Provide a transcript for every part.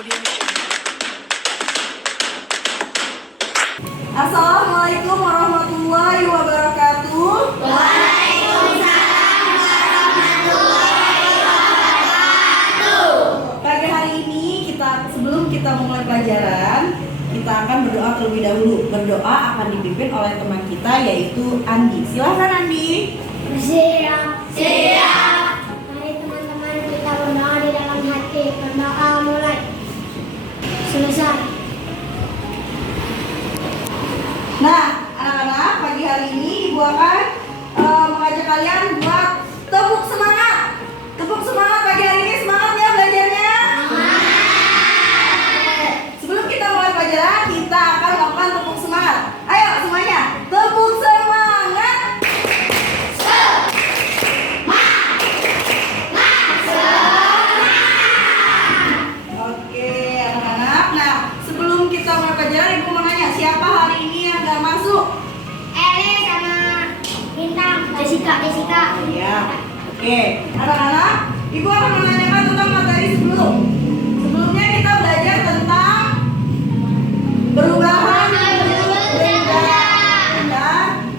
Assalamualaikum warahmatullahi wabarakatuh. Waalaikumsalam warahmatullahi wabarakatuh. Pagi hari ini sebelum kita memulai pelajaran, kita akan berdoa terlebih dahulu. Berdoa akan dipimpin oleh teman kita yaitu Andi. Silahkan Andi. Siap. Mari teman-teman kita berdoa di dalam hati. Berdoa mulai. Selesai. Nah, anak-anak, pagi hari ini Ibu akan mengajak kalian buat tepuk semangat. Tepuk semangat pagi hari ini, semangat ya belajarnya. Sebelum kita mulai pelajaran, kita akan melakukan tepuk semangat. Ayo semuanya, tepuk semangat. Oke, anak-anak. Nah, sebelum kita mulai pelajaran, Ibu mau nanya, siapa hari ini yang nggak masuk? Ele sama Bintang. Jessica. Ya, oke. Anak-anak, Ibu akan menanyakan tentang materi sebelumnya kita belajar tentang perubahan benda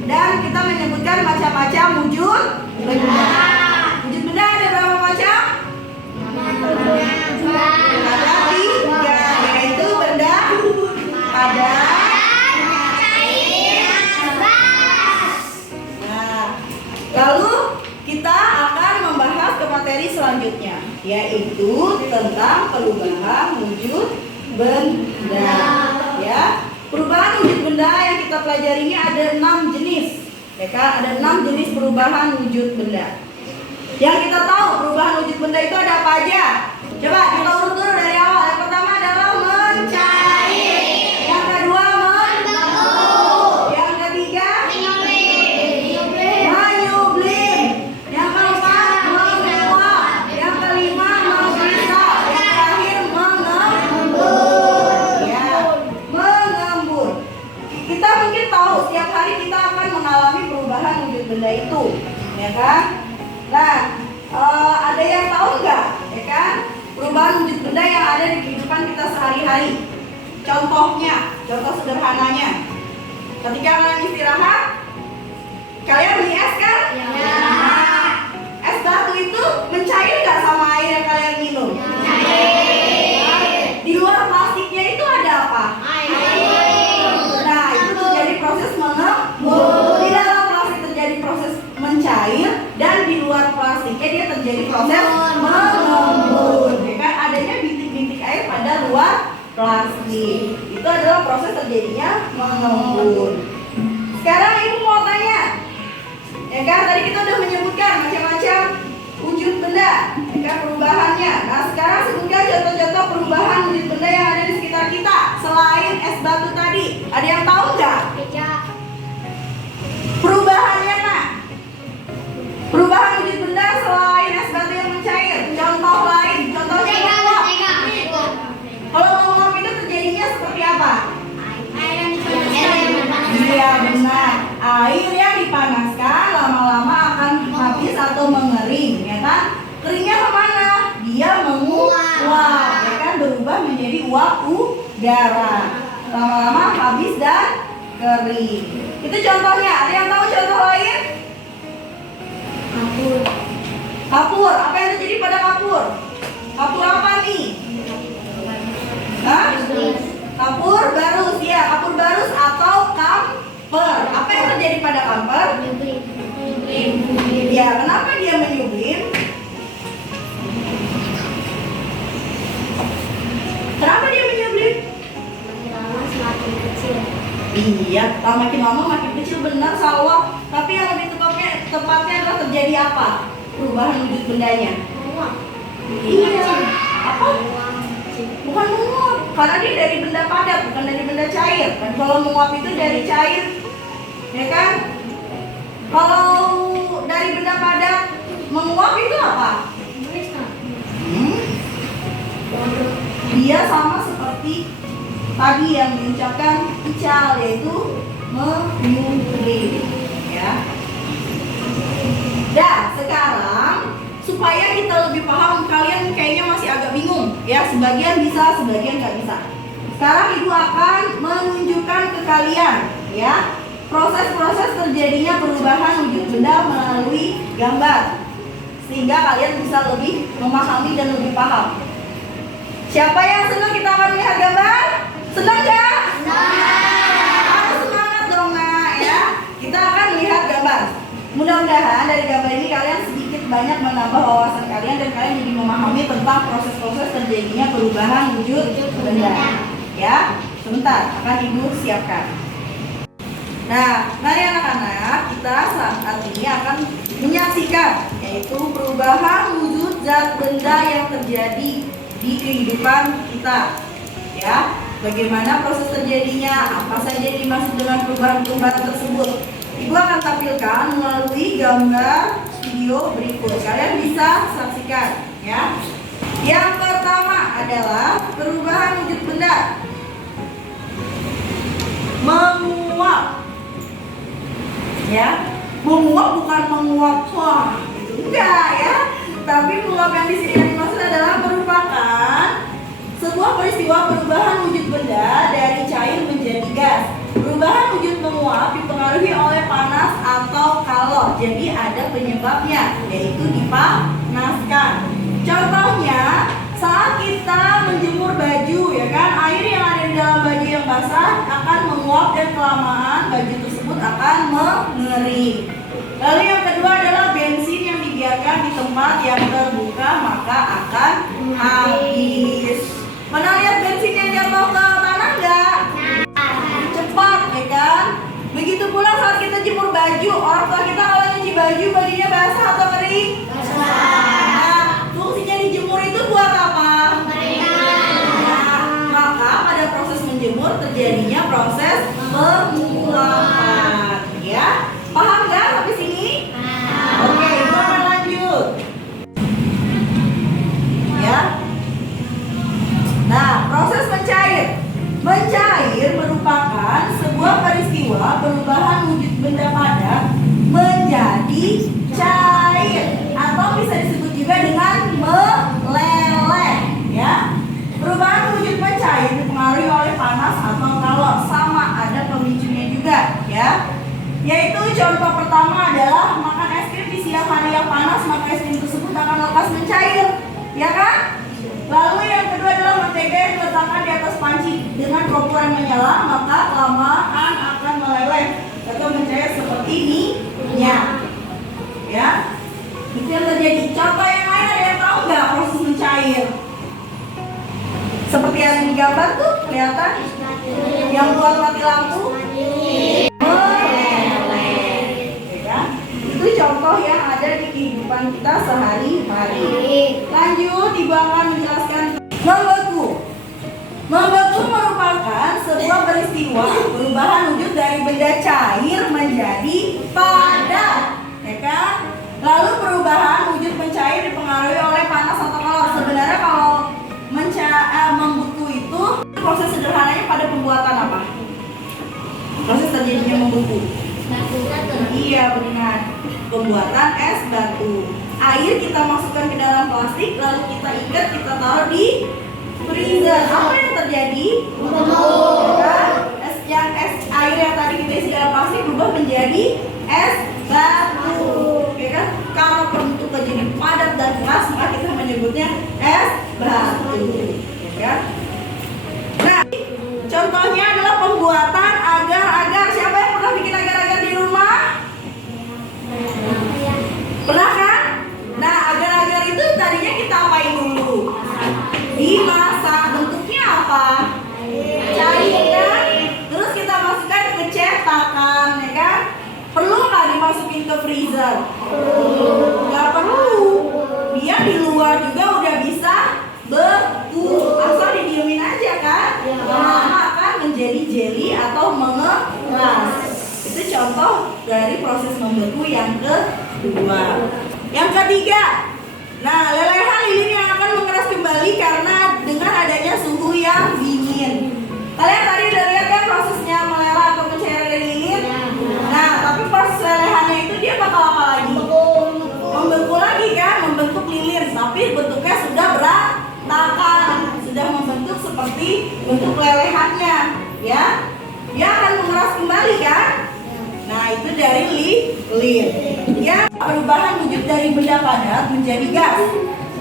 dan kita menyebutkan macam-macam wujud benda. Wujud benda ada berapa macam? Ada 3, yaitu benda padat. Nah, lalu kita akan membahas ke materi selanjutnya, yaitu tentang perubahan wujud benda. Ya, perubahan wujud benda yang kita pelajari ini ada 6 jenis. Ya kan? Ada 6 jenis perubahan wujud benda. Yang kita tahu perubahan wujud benda itu ada apa aja? Coba kita urut dulu dari awal. Yang pertama adalah mencair. Yang kedua membentuk. Yang ketiga menyublim. Yang keempat menguap. Yang kelima mengkristal. Yang terakhir mengembur. Ya, mengembur. Kita mungkin tahu setiap hari kita akan mengalami perubahan wujud benda itu, ya kan? Nah, ada yang tahu nggak, ya kan? Perubahan wujud benda yang ada di kehidupan kita sehari-hari. Contohnya, contoh sederhananya, ketika kalian istirahat, kalian beli es kan? Ya. Nah, es batu itu mencair nggak sama air yang kalian minum? Di luar plastiknya itu ada apa? Nah, itu terjadi proses mengembur. Di dalam plastik terjadi proses mencair dan di luar plastiknya dia terjadi proses mengembur. Ya kan? Adanya bintik-bintik air pada luar plastik. Itu adalah proses terjadinya mengembur. Sekarang Ibu mau tanya, ya kan? Tadi kita udah menyebutkan macam-macam wujud benda, ya kan, perubahannya. Nah, sekarang sebutkan contoh-contoh perubahan wujud benda yang ada di sekitar kita selain es batu tadi. Ada yang tahu nggak perubahannya? Nah, perubahan wujud benda selain es batu yang mencair. Contoh lain, contohnya menguap. Kalau menguap itu terjadinya seperti apa? Iya benar, air yang dipanaskan lama-lama akan habis atau mengering, ya kan? Keringnya kemana? Dia menguap, ya kan? Berubah menjadi uap udara. Lama-lama habis dan kering. Itu contohnya. Ada yang tahu contoh lain? Kapur. Apa yang terjadi pada kapur? Kapur apa nih? Hah? Kapur barus, ya. Kapur barus atau kamper. Apa yang terjadi pada kamper? Ya, kenapa dia menyublim? Kenapa dia menyublim? Iya, makin lama makin kecil, benar Salwa. Tapi yang lebih tepatnya adalah terjadi apa? Perubahan wujud bendanya. Iya. Apa? Bukan menguap, karena dia dari benda padat, bukan dari benda cair. Dan kalau menguap itu dari cair, ya kan? Kalau dari benda padat menguap itu apa? Dia sama seperti tadi yang diucapkan Ical, yaitu menyublim, ya. Dah, sekarang supaya kita lebih paham, kalian kayaknya masih agak bingung, Ya, sebagian bisa, sebagian nggak bisa. Sekarang ibu akan menunjukkan ke kalian, ya, proses-proses terjadinya perubahan wujud benda melalui gambar, sehingga kalian bisa lebih memahami dan lebih paham. Siapa yang senang kita akan melihat gambar? Senang nggak? Harus semangat dong, Nak, ya. Kita akan lihat gambar. Mudah-mudahan dari gambar ini kalian sedikit banyak menambah wawasan kalian dan kalian jadi memahami tentang proses-proses terjadinya perubahan wujud benda. Ya, sebentar akan ibu siapkan. Nah, mari anak-anak, kita saat ini akan menyaksikan yaitu perubahan wujud zat benda yang terjadi di kehidupan kita. Ya, bagaimana proses terjadinya, apa saja yang dimaksud dengan perubahan-perubahan tersebut. Ibu akan tampilkan melalui gambar video berikut. Kalian bisa saksikan, ya. Yang pertama adalah perubahan wujud benda. Menguap. Ya, menguap bukan menguap wah, gitu. Enggak, ya. Tapi menguap yang di sini yang dimaksud adalah merupakan sebuah peristiwa perubahan wujud benda dari cair menjadi gas. Perubahan wujud menguap dipengaruhi oleh panas atau kalor. Jadi ada penyebabnya, yaitu dipanaskan. Contohnya, saat kita menjemur baju, ya kan, air yang ada di dalam baju yang basah akan menguap dan kelamaan baju tersebut akan mengering. Lalu yang kedua adalah bensin yang dibiarkan di tempat yang terbuka maka akan habis. Pernah lihat bensin yang jatuh ke tanah nggak? Cepat, ya kan? Begitu pula saat kita jemur baju, orang tua kita kalau nyuci baju, bajunya basah atau kering? Nah, fungsinya dijemur itu buat apa? Nah, maka pada proses menjemur terjadinya proses penguapan, ya. Paham nggak sampai sini? Oke, ibu akan lanjut. Ya. Nah, proses mencair. Mencair merupakan sebuah peristiwa perubahan wujud benda padat menjadi cair atau bisa disebut juga dengan meleleh, ya. Perubahan wujud mencair dipengaruhi oleh panas atau kalor, sama ada pemicunya juga, ya. Yaitu contoh pertama adalah makan es krim di siang hari yang panas, maka es krim tersebut akan lekas mencair, ya kan? Lalu yang kedua adalah mentega yang diletakkan di atas panci dengan kompor yang menyala, maka kelamaan akan meleleh atau mencair seperti minyak. Ya, itu yang terjadi. Contoh yang lain ada yang tahu nggak proses mencair? Seperti yang di gambar tuh kelihatan, yang buat mati lampu meleleh. Ya, itu contoh yang ada di kehidupan kita sehari-hari. Lanjut, ibu akan menjelaskan membeku. Membeku merupakan sebuah peristiwa perubahan wujud dari benda cair menjadi padat, ya kan? Lalu perubahan wujud mencair dipengaruhi oleh panas atau kalor. Sebenarnya kalau membeku itu proses sederhananya pada pembuatan apa? Proses terjadinya membeku. Iya, benar. Pembuatan es batu. Air kita masukkan ke dalam plastik, lalu kita ikat, kita taruh di freezer. Apa yang terjadi? Es air yang tadi kita isi dalam plastik berubah menjadi es batu. Ya kan? Kalau bentuknya jadi padat dan keras, maka kita menyebutnya es batu. Ya kan? Nah, contohnya adalah pembuatan agar-agar. Siapa yang pernah bikin agar-agar di rumah? Pernah kan? Nah, agar-agar itu tadinya kita apain dulu? Dimasak. Bentuknya apa? Cair kan? Terus kita masukkan ke cetakan, ya kan? Perlu nggak dimasukin ke freezer? Nggak perlu. Dia di luar juga udah bisa beku. Asal didiemin aja kan? Lama akan menjadi jelly atau mengeras. Itu contoh dari proses membeku yang kedua. Yang ketiga, nah, lelehan lilin yang akan mengeras kembali karena dengan adanya suhu yang dingin. Kalian tadi udah lihat kan prosesnya meleleh atau mencairan dari lilin? Nah, tapi proses lelehannya itu dia bakal apa lagi? Membeku lagi kan, membentuk lilin, tapi bentuknya sudah berantakan. ya, dia akan mengeras kembali kan? Nah, itu dari lid. Ya, perubahan wujud dari benda padat menjadi gas.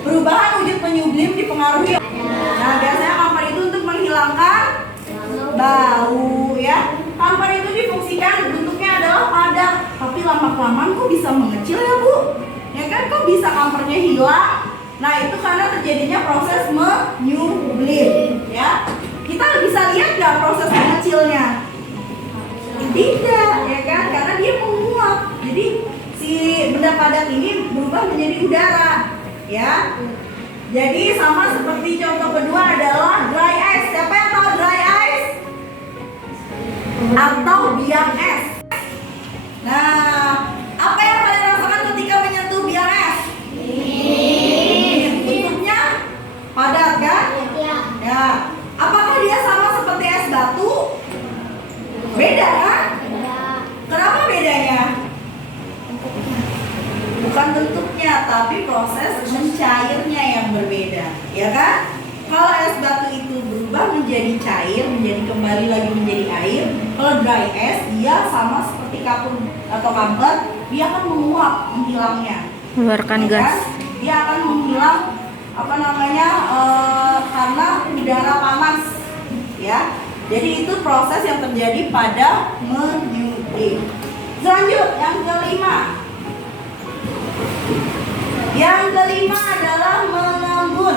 Perubahan wujud penyublim dipengaruhi. Nah, biasanya kamper itu untuk menghilangkan bau ya. Kamper itu difungsikan bentuknya adalah padat, tapi lama-kelamaan kok bisa mengecil ya Bu? Ya kan, kok bisa kampernya hilang? Nah, itu karena terjadinya proses menyublim ya. Kita bisa lihat nggak proses mengecilnya? Tidak, ya kan? Karena dia menguap. Jadi si benda padat ini berubah menjadi udara, ya. Jadi sama seperti contoh kedua adalah dry ice. Siapa yang tahu dry ice? Atau biang es. Nah, apa yang kalian rasakan ketika menyentuh biang es? Bentuknya padat kan? Ya. Apakah dia sama seperti es batu? Beda kan? Kenapa bedanya? Bukan bentuknya, tapi proses mencairnya yang berbeda, ya kan? Kalau es batu itu berubah menjadi cair, menjadi kembali lagi menjadi air. Kalau dry ice, dia sama seperti kapur atau kamper, dia akan menguap, menghilangnya. Mengeluarkan Ya gas. kan? Dia akan menghilang karena udara panas, ya. Jadi itu proses yang terjadi pada menyublim. Lanjut, yang kelima. Yang kelima adalah mengembun,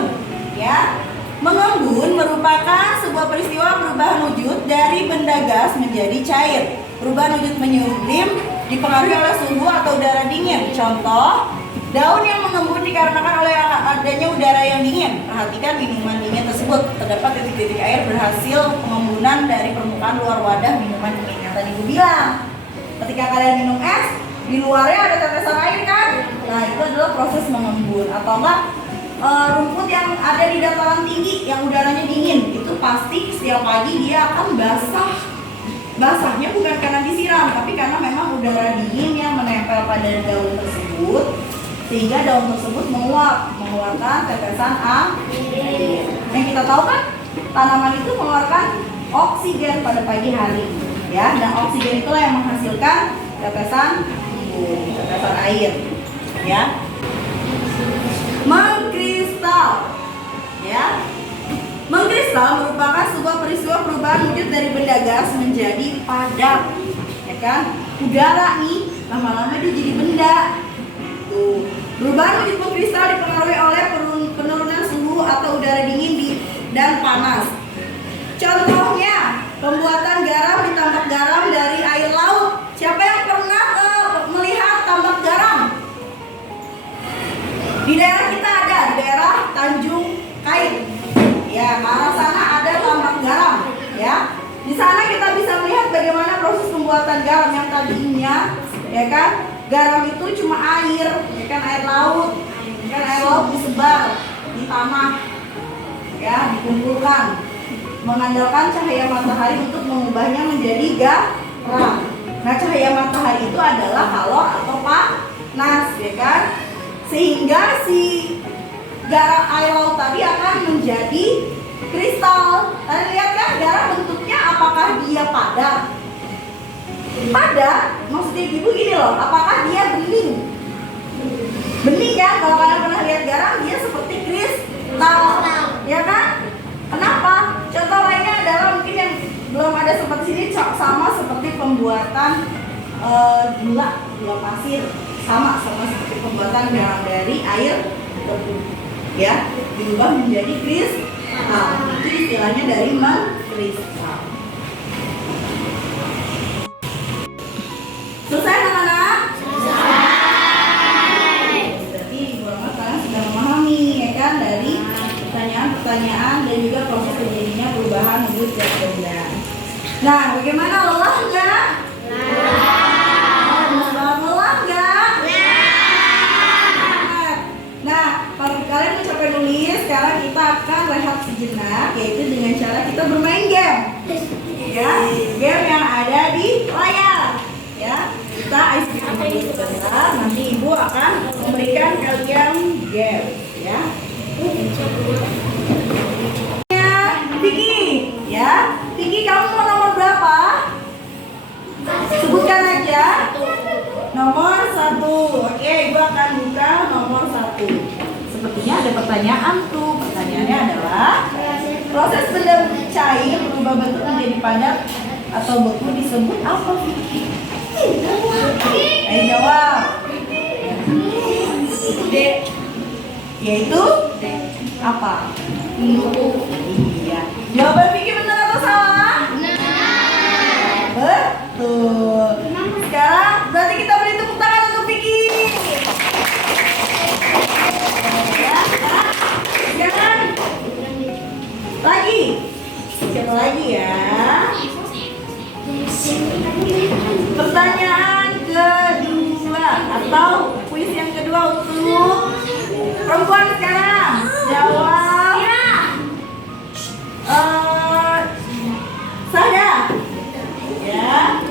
ya. Mengembun merupakan sebuah peristiwa perubahan wujud dari benda gas menjadi cair. Perubahan wujud menyublim dipengaruhi oleh suhu atau udara dingin. Contoh, daun yang mengembun dikarenakan oleh adanya udara yang dingin. Perhatikan minuman dingin tersebut. Terdapat titik-titik air berhasil pengembunan dari permukaan luar wadah minuman dingin. Yang tadi gue bilang, ketika kalian minum es, di luarnya ada tetesan air kan? Nah, itu adalah proses mengembun. Atau enggak, rumput yang ada di dataran tinggi yang udaranya dingin, itu pasti setiap pagi dia akan basah. Basahnya bukan karena disiram, tapi karena memang udara dingin yang menempel pada daun tersebut, sehingga daun tersebut mengeluarkan tetesan air. Yang kita tahu kan, tanaman itu mengeluarkan oksigen pada pagi hari, ya. Dan oksigen itulah yang menghasilkan tetesan air, ya. Mengkristal, ya. Mengkristal merupakan sebuah peristiwa perubahan wujud dari benda gas menjadi padat, ya kan? Udara nih lama-lama dia jadi benda. Tuh. Perubahan wujud mengkristal dipengaruhi oleh penurunan suhu atau udara dingin dan panas. Contohnya, pembuatan garam di tambak garam dari air laut. Siapa yang pernah melihat tambak garam? Di daerah kita ada, di daerah Tanjung Kait. Ya, ke arah sana ada tambak garam, ya. Di sana kita bisa melihat bagaimana proses pembuatan garam yang tadinya, ya kan, garam itu cuma air, ya kan, air laut, ya kan, air laut disebar di tanah, ya, dikumpulkan, mengandalkan cahaya matahari untuk mengubahnya menjadi garam. Nah, cahaya matahari itu adalah kalor atau panas, ya kan, sehingga si garam air laut tadi akan menjadi kristal. Kalian lihat kan garam bentuknya apakah dia padat? Padat, maksudnya ibu gini loh, apakah dia bening? Bening kan? Kalau kalian pernah lihat garam, dia seperti kristal, ya kan? Kenapa? Contoh lainnya adalah mungkin yang belum ada sempat sini, sama seperti pembuatan gula pasir, sama seperti pembuatan garam dari air tebu, ya, diubah menjadi kristal. Itu istilahnya dari mengkristal. Selesai anak-anak? Selesai. Berarti ibu Rahmat kalian sudah memahami, ya kan, dari pertanyaan-pertanyaan dan juga proses terjadinya perubahan wujud dan benda. Nah, bagaimana, lelah enggak? Lelah enggak? Nah, kalau kalian udah capek nulis, sekarang kita akan rehat sejenak, yaitu dengan cara kita bermain game, ya, game yang ada di layar, ya. Kita ice cream dulu sebentar, nanti ibu akan memberikan kalian game, ya. Vicky, ya, Vicky, kamu mau nomor Sebutkan aja. Nomor 1. Oke, Ibu akan buka nomor 1. Sepertinya ada pertanyaan tuh. Pertanyaannya adalah proses benda cair berubah bentuk menjadi padat atau beku disebut apa? Ayo jawab. D. Yaitu apa? Iya. Jawaban Vicky benar atau salah? Betul. Sekarang berarti kita beri tepuk tangan untuk Vicky. Ya. Sekarang lagi. Siapa lagi ya? Pertanyaan kedua atau kuis yang kedua untuk perempuan sekarang. Jawab. Sada. Ya.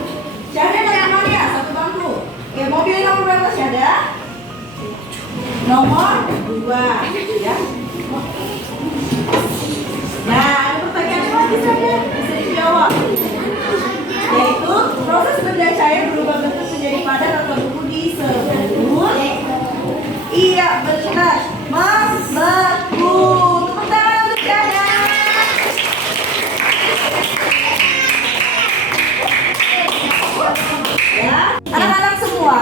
Syahda dan temannya satu bangku. Oke, mau pilih nomor berapa Syahda? Nomor 2. Ya. Nah, ada pertanyaan lagi Syahda. Bisa dijawab. Yaitu proses benda cair berubah bentuk menjadi padat atau beku disebut. Iya, benar. Membeku. Tepuk tangan untuk Syahda. Ya, anak-anak semua,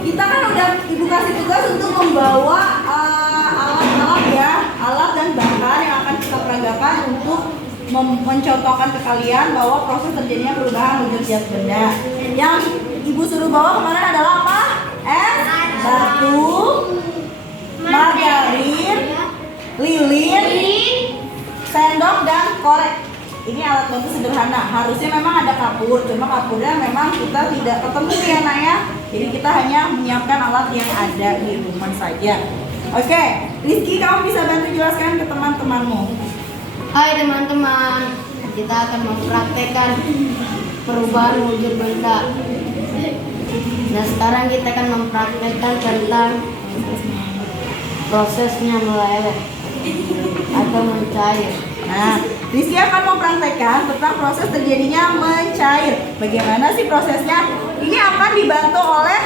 kita kan udah Ibu kasih tugas untuk membawa alat-alat ya, alat dan bahan yang akan kita peragakan untuk mencontohkan ke kalian bahwa proses terjadinya perubahan wujud zat benda. Yang Ibu suruh bawa kemarin adalah apa? Es batu, margarin, lilin, sendok dan korek. Ini alat bantu sederhana. Harusnya memang ada kapur, cuma kapurnya memang kita tidak ketemu ya Nak ya. Jadi kita hanya menyiapkan alat yang ada di rumah saja. Oke, Rizky, kamu bisa bantu jelaskan ke teman-temanmu. Hai teman-teman, kita akan mempraktekkan perubahan wujud benda. Nah sekarang kita akan mempraktekkan tentang prosesnya meleleh atau mencair. Nah, Rizky akan mempraktekkan tentang proses terjadinya mencair. Bagaimana sih prosesnya? Ini akan dibantu oleh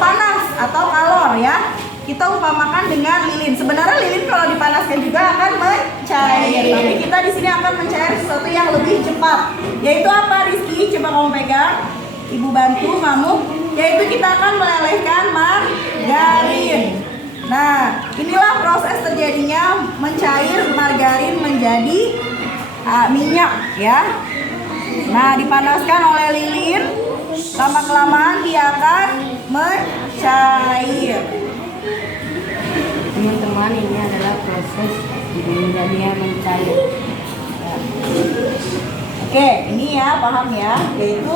panas atau kalor ya. Kita umpamakan dengan lilin. Sebenarnya lilin kalau dipanaskan juga akan mencair. Tapi kita di sini akan mencair sesuatu yang lebih cepat. Yaitu apa Rizky? Coba kamu pegang. Ibu bantu kamu. Yaitu kita akan melelehkan margarin. Nah, inilah proses terjadinya mencair margarin menjadi minyak ya. Nah, dipanaskan oleh lilin, lama-kelamaan dia akan mencair. Teman-teman, ini adalah proses menjadinya mencair. Oke, ini ya paham ya, yaitu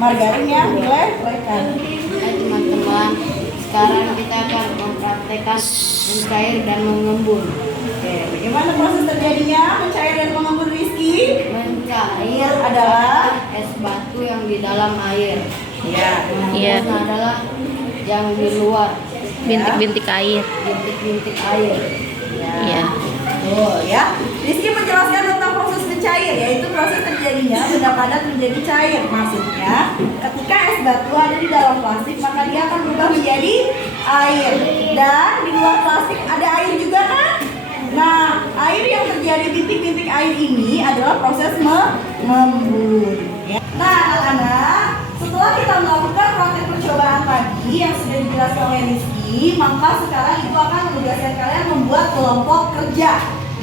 margarin yang dilelehkan. Hai teman-teman, sekarang kita akan mempraktekkan mencair dan mengembun. Oke, bagaimana proses terjadinya mencair dan mengembun Rizky? Mencair Adalah es batu yang di dalam air. ya. Iya. Mengembun adalah yang di luar, Bintik-bintik air. bintik-bintik air. Iya. Oh ya, Rizky menjelaskan tentang proses mencair, yaitu proses terjadinya benda padat menjadi cair. Maksudnya, ketika es batu ada di dalam plastik, maka dia akan berubah menjadi air. Dan di luar plastik ada air juga kan? Nah, air yang terjadi bintik-bintik air ini adalah proses mengembun. Ya. Nah, anak-anak, setelah kita melakukan praktek percobaan tadi yang sudah dijelaskan oleh Rizky, maka sekarang Ibu akan menugaskan kalian membuat kelompok kerja,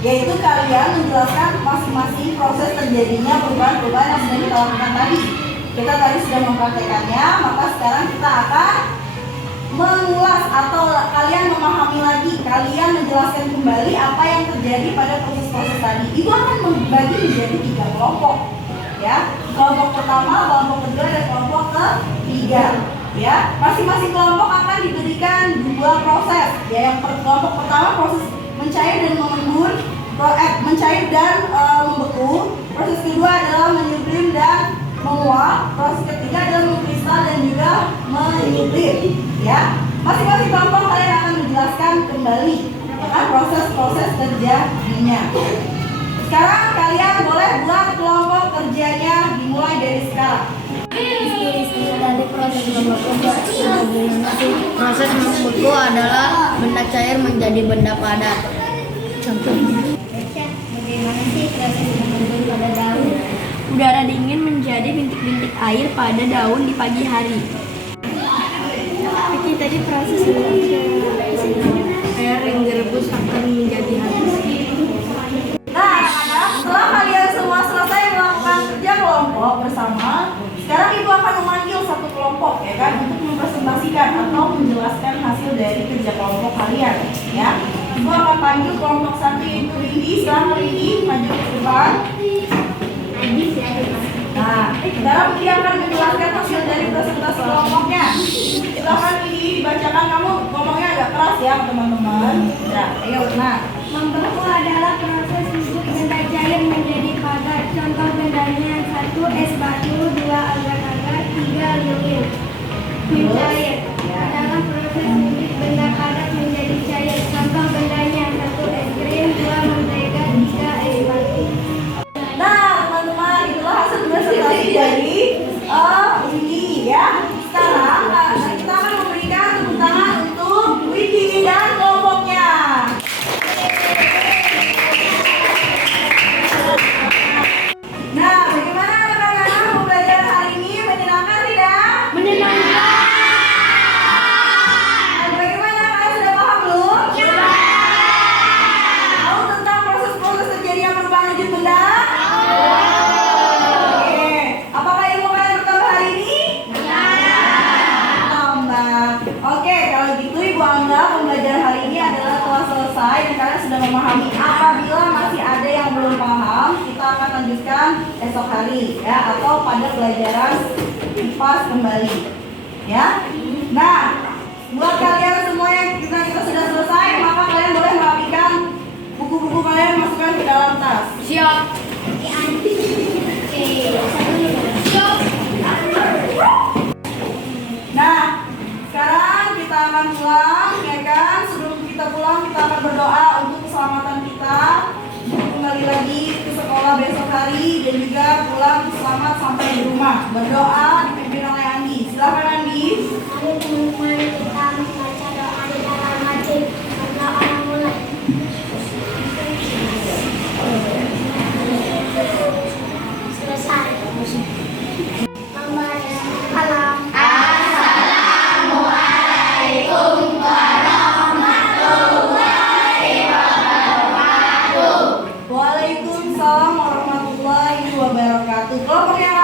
yaitu kalian menjelaskan masing-masing proses terjadinya perubahan-perubahan yang sudah kita lakukan tadi. Kita tadi sudah mempraktekannya, maka sekarang kita akan mengulas atau kalian memahami lagi, kalian menjelaskan kembali apa yang terjadi pada proses-proses tadi. Ibu akan membagi menjadi 3 kelompok. Ya, kelompok pertama, kelompok kedua, dan kelompok ketiga. Ya, masing-masing kelompok akan diberikan 2 proses. Ya, yang kelompok pertama proses mencair dan mengembun, mencair dan membeku. Proses kedua adalah menyublim dan menguap. Proses ketiga adalah mengkristal dan juga menyublim. Ya, masing-masing kelompok kalian akan menjelaskan kembali ya kan, proses-proses terjadinya. Sekarang kalian boleh buat kelompok kerjanya dimulai dari sekarang. Dari proses Proses membeku adalah benda cair menjadi benda padat. Contohnya. bagaimana sih proses membentuk pada daun? Udara dingin menjadi bintik-bintik air pada daun di pagi hari. Oke, tadi proses air yang direbus akan menjadi halus. Nah, anak-anak, setelah kalian semua selesai melakukan kerja kelompok bersama, sekarang ibu akan memanggil satu kelompok ya kan untuk mempresentasikan atau menjelaskan hasil dari kerja kelompok kalian ya. Ibu akan panggil kelompok satu yaitu Rindi. Silahkan Rindi maju ke depan. Nah, sekarang dia akan menjelaskan hasil dari presentasi kelompoknya. Silahkan Rindi dibacakan, kamu ngomongnya agak keras ya teman-teman. Nah, ayo, nah. Membeku adalah proses untuk benda cair menjadi padat. Contoh bendanya 1 es batu, 2 agar-agar, 3 lilin. Mencair adalah proses untuk benda padat menjadi cair. Contoh bendanya 1 es krim, 2 mentega, 3 es batu. Nah, teman-teman, itulah hasil presentasi dari Widi ya. Sekarang kita akan memberikan tepuk tangan untuk Widi dan kelompoknya. Nah, bagaimana anak-anak pembelajaran hari ini? Menyenangkan tidak? Menyenangkan. Bagaimana, kalian sudah paham belum? Tahu tentang proses-proses terjadinya perubahan wujud benda? Oke. Apakah ilmu kalian bertambah hari ini? Tambah. Oke, kalau gitu Ibu anggap pembelajaran hari ini adalah telah selesai dan kalian sudah memahami. Apabila masih ada yang belum paham, kita akan lanjutkan esok hari ya, atau pada pelajaran IPAS kembali. Ya. Nah, buat kalian semua yang kita sudah selesai, maka kalian boleh merapikan buku-buku kalian, masukkan ke dalam tas. Siap. Nah, sekarang kita akan pulang, ya kan? Sebelum kita pulang, kita akan berdoa untuk keselamatan kita, untuk kembali lagi ke sekolah besok hari dan juga pulang selamat sampai di rumah. Berdoa dipimpin oleh Andi. Silakan Andi. Mari teman-teman kita membaca doa di dalam hati. Berdoa mulai. Selesai. Salam. Waalaikumsalam warahmatullahi wabarakatuh. Kelompok yang